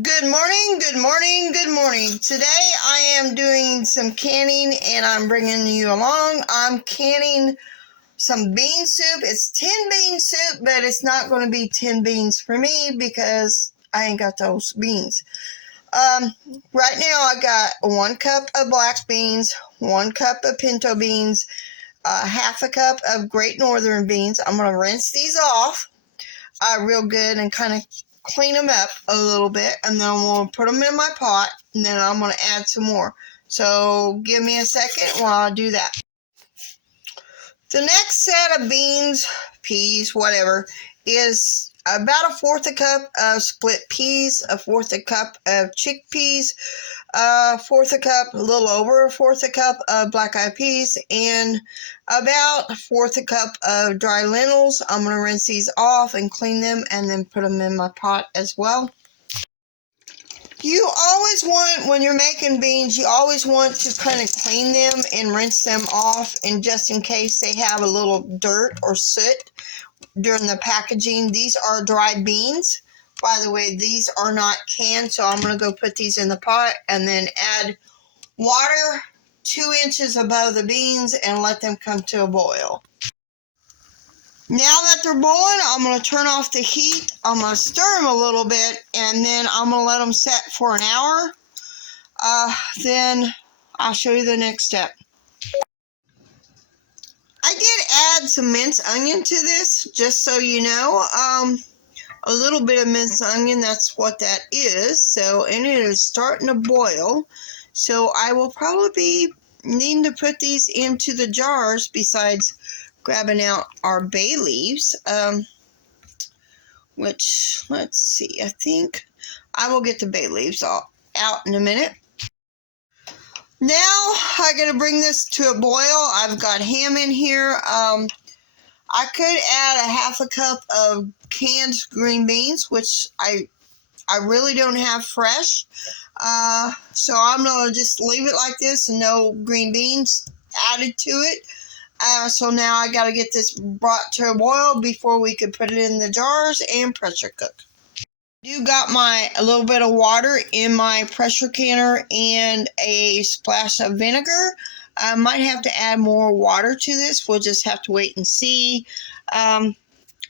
Good morning, good morning, good morning. Today I am doing some canning and I'm bringing you along. I'm canning some bean soup. It's 10 bean soup, but it's not going to be 10 beans for me because I ain't got those beans. Right now I got 1 cup of black beans, 1 cup of pinto beans, half a cup of great northern beans. I'm going to rinse these off real good and kind of clean them up a little bit, and then I'm going to put them in my pot, and then I'm going to add some more. So give me a second while I do that. The next set of beans, peas, whatever, is about 1/4 cup of split peas, 1/4 cup of chickpeas, 1/4 cup, a little over 1/4 cup of black-eyed peas, and about 1/4 cup of dry lentils. I'm going to rinse these off and clean them and then put them in my pot as well. You always want, when you're making beans, you always want to kind of clean them and rinse them off, and just in case they have a little dirt or soot during the packaging. These are dried beans. By the way, these are not canned, so I'm going to go put these in the pot and then add water 2 inches above the beans and let them come to a boil. Now that they're boiling, I'm going to turn off the heat. I'm going to stir them a little bit, and then I'm going to let them set for an hour. Then I'll show you the next step. I did add some minced onion to this, just so you know. A little bit of minced onion, that's what that is. So, and it is starting to boil. So I will probably be needing to put these into the jars besides grabbing out our bay leaves. Which, let's see, I think I will get the bay leaves all out in a minute. Now I gotta bring this to a boil. I've got ham in here. I could add 1/2 cup of canned green beans, which I really don't have fresh. So I'm going to just leave it like this and no green beans added to it. So now I got to get this brought to a boil before we could put it in the jars and pressure cook. You got a little bit of water in my pressure canner and a splash of vinegar. I might have to add more water to this. We'll just have to wait and see.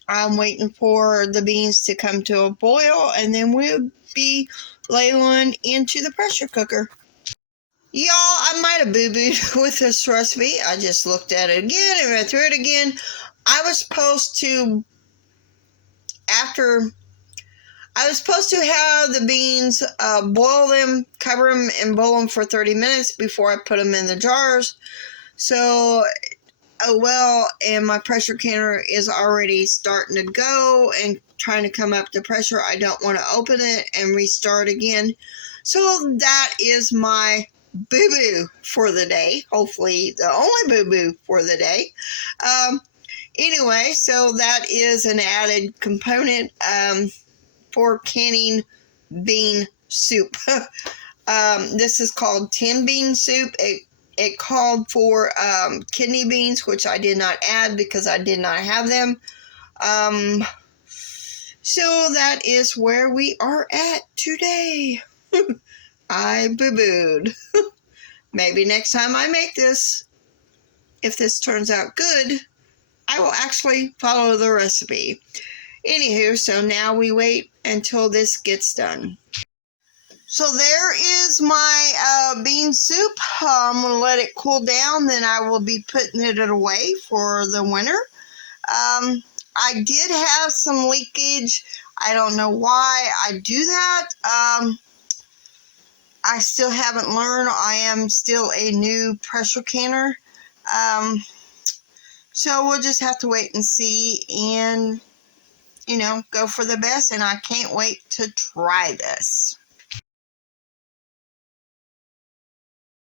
I'm waiting for the beans to come to a boil, and then we'll be ladling into the pressure cooker. Y'all, I might have boo-booed with this recipe. I just looked at it again and read through it again. I was supposed to have the beans, boil them, cover them, and boil them for 30 minutes before I put them in the jars. So, and my pressure canner is already starting to go and trying to come up to pressure. I don't want to open it and restart again. So that is my boo-boo for the day. Hopefully the only boo-boo for the day. Anyway, so that is an added component for canning bean soup. This is called 10 bean soup. It called for kidney beans, which I did not add because I did not have them. So that is where we are at today. I boo-booed. Maybe next time I make this, if this turns out good, I will actually follow the recipe. Anywho, so now we wait until this gets done. So there is my bean soup. I'm going to let it cool down, then I will be putting it away for the winter. I did have some leakage. I don't know why I do that. I still haven't learned. I am still a new pressure canner. So we'll just have to wait and see and, go for the best. And I can't wait to try this.